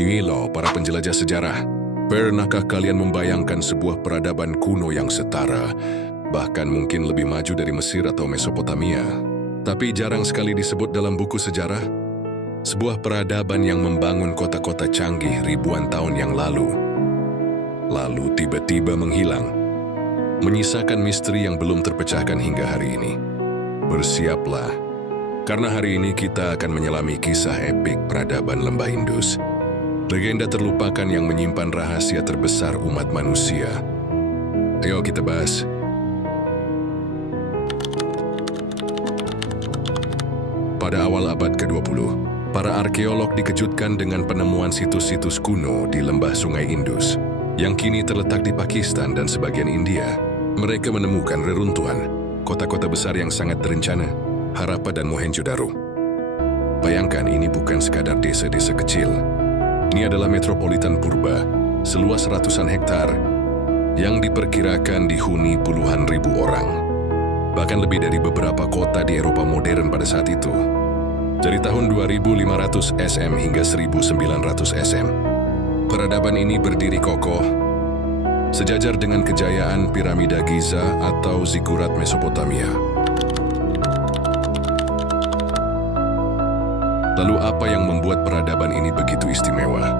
Inilah para penjelajah sejarah. Pernahkah kalian membayangkan sebuah peradaban kuno yang setara, bahkan mungkin lebih maju dari Mesir atau Mesopotamia, tapi jarang sekali disebut dalam buku sejarah? Sebuah peradaban yang membangun kota-kota canggih ribuan tahun yang lalu tiba-tiba menghilang, menyisakan misteri yang belum terpecahkan hingga hari ini. Bersiaplah, karena hari ini kita akan menyelami kisah epik peradaban Lembah Indus. Legenda terlupakan yang menyimpan rahasia terbesar umat manusia. Ayo kita bahas. Pada awal abad ke-20, para arkeolog dikejutkan dengan penemuan situs-situs kuno di lembah Sungai Indus, yang kini terletak di Pakistan dan sebagian India. Mereka menemukan reruntuhan kota-kota besar yang sangat terencana, Harappa dan Mohenjo-daro. Bayangkan, ini bukan sekadar desa-desa kecil. Ini adalah metropolitan purba, seluas ratusan hektar, yang diperkirakan dihuni puluhan ribu orang. Bahkan lebih dari beberapa kota di Eropa modern pada saat itu. Dari tahun 2500 SM hingga 1900 SM, peradaban ini berdiri kokoh, sejajar dengan kejayaan piramida Giza atau Ziggurat Mesopotamia. Lalu apa yang membuat peradaban ini begitu istimewa?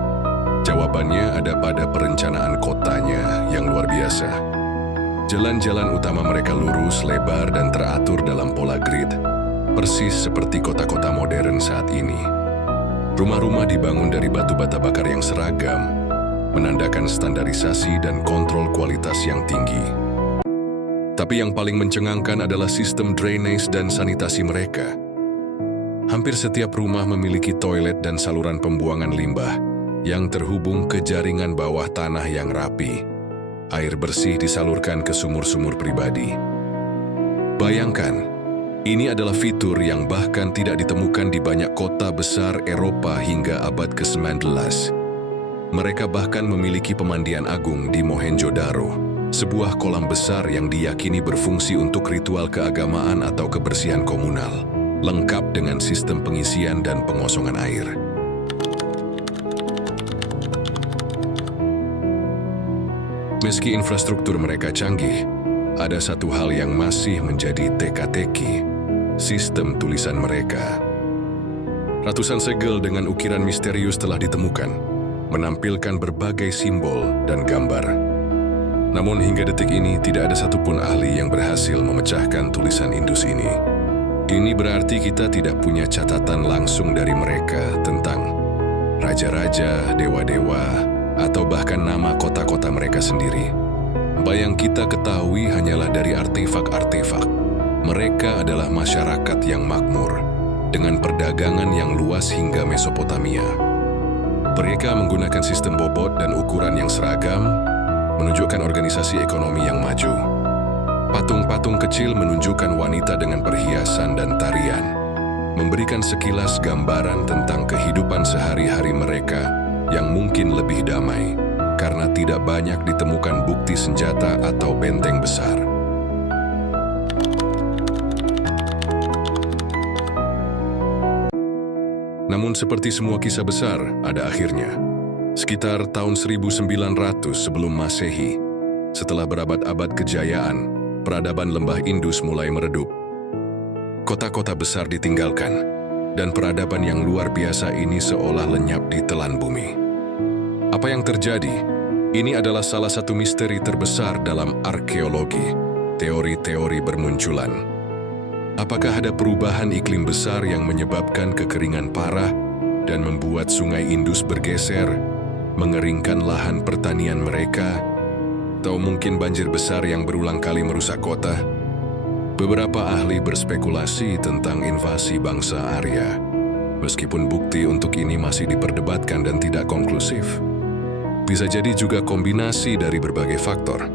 Jawabannya ada pada perencanaan kotanya yang luar biasa. Jalan-jalan utama mereka lurus, lebar, dan teratur dalam pola grid, persis seperti kota-kota modern saat ini. Rumah-rumah dibangun dari batu bata bakar yang seragam, menandakan standarisasi dan kontrol kualitas yang tinggi. Tapi yang paling mencengangkan adalah sistem drainase dan sanitasi mereka. Hampir setiap rumah memiliki toilet dan saluran pembuangan limbah yang terhubung ke jaringan bawah tanah yang rapi. Air bersih disalurkan ke sumur-sumur pribadi. Bayangkan, ini adalah fitur yang bahkan tidak ditemukan di banyak kota besar Eropa hingga abad ke-19. Mereka bahkan memiliki pemandian agung di Mohenjo-daro, sebuah kolam besar yang diyakini berfungsi untuk ritual keagamaan atau kebersihan komunal, lengkap dengan sistem pengisian dan pengosongan air. Meski infrastruktur mereka canggih, ada satu hal yang masih menjadi teka-teki: sistem tulisan mereka. Ratusan segel dengan ukiran misterius telah ditemukan, menampilkan berbagai simbol dan gambar. Namun hingga detik ini tidak ada satupun ahli yang berhasil memecahkan tulisan Indus ini. Ini berarti kita tidak punya catatan langsung dari mereka tentang raja-raja, dewa-dewa, atau bahkan nama kota-kota mereka sendiri. Yang kita ketahui hanyalah dari artefak-artefak. Mereka adalah masyarakat yang makmur, dengan perdagangan yang luas hingga Mesopotamia. Mereka menggunakan sistem bobot dan ukuran yang seragam, menunjukkan organisasi ekonomi yang maju. Patung-patung kecil menunjukkan wanita dengan perhiasan dan tarian, memberikan sekilas gambaran tentang kehidupan sehari-hari mereka yang mungkin lebih damai, karena tidak banyak ditemukan bukti senjata atau benteng besar. Namun seperti semua kisah besar, ada akhirnya. Sekitar tahun 1900 sebelum Masehi, setelah berabad-abad kejayaan, peradaban Lembah Indus mulai meredup. Kota-kota besar ditinggalkan, dan peradaban yang luar biasa ini seolah lenyap di telan bumi. Apa yang terjadi? Ini adalah salah satu misteri terbesar dalam arkeologi. Teori-teori bermunculan. Apakah ada perubahan iklim besar yang menyebabkan kekeringan parah dan membuat Sungai Indus bergeser, mengeringkan lahan pertanian mereka? Atau mungkin banjir besar yang berulang kali merusak kota? Beberapa ahli berspekulasi tentang invasi bangsa Arya, meskipun bukti untuk ini masih diperdebatkan dan tidak konklusif. Bisa jadi juga kombinasi dari berbagai faktor,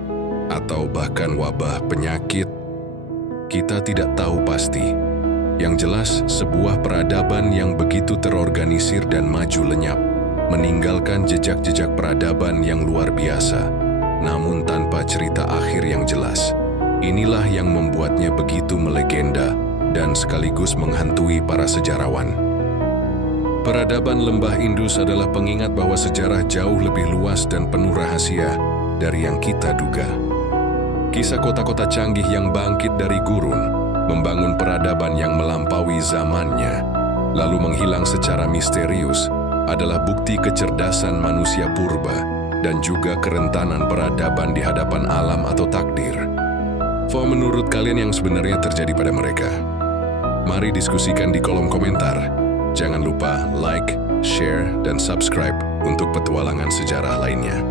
atau bahkan wabah penyakit. Kita tidak tahu pasti. Yang jelas, sebuah peradaban yang begitu terorganisir dan maju lenyap, meninggalkan jejak-jejak peradaban yang luar biasa, namun tanpa cerita akhir yang jelas. Inilah yang membuatnya begitu melegenda dan sekaligus menghantui para sejarawan. Peradaban lembah Indus adalah pengingat bahwa sejarah jauh lebih luas dan penuh rahasia dari yang kita duga. Kisah kota-kota canggih yang bangkit dari gurun, membangun peradaban yang melampaui zamannya, lalu menghilang secara misterius, adalah bukti kecerdasan manusia purba dan juga kerentanan peradaban di hadapan alam atau takdir. Menurut kalian yang sebenarnya terjadi pada mereka? Mari diskusikan di kolom komentar. Jangan lupa like, share, dan subscribe untuk petualangan sejarah lainnya.